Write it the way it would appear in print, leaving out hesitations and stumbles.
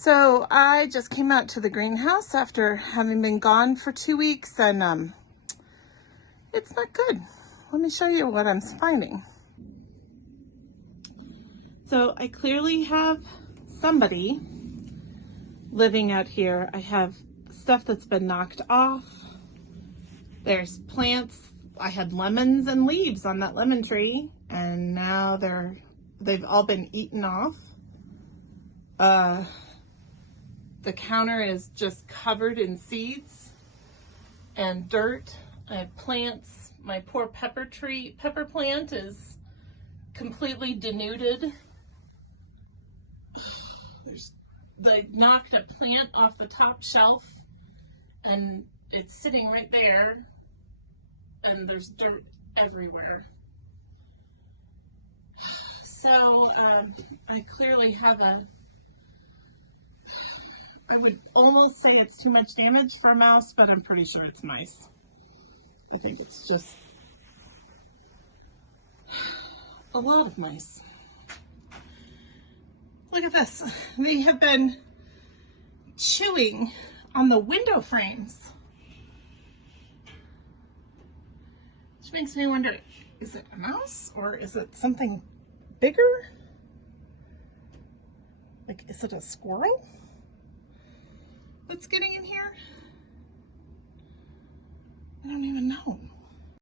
So I just came out to the greenhouse after having been gone for 2 weeks, and it's not good. Let me show you what I'm finding. So I clearly have somebody living out here. I have stuff that's been knocked off. There's plants. I had lemons and leaves on that lemon tree, and now they've all been eaten off. The counter is just covered in seeds and dirt. I have plants. My poor pepper plant is completely denuded. They knocked a plant off the top shelf and it's sitting right there, and there's dirt everywhere. So I clearly have I would almost say it's too much damage for a mouse, but I'm pretty sure it's mice. I think it's just a lot of mice. Look at this. They have been chewing on the window frames. Which makes me wonder, is it a mouse or is it something bigger? Like, is it a squirrel that's getting in here? I don't even know.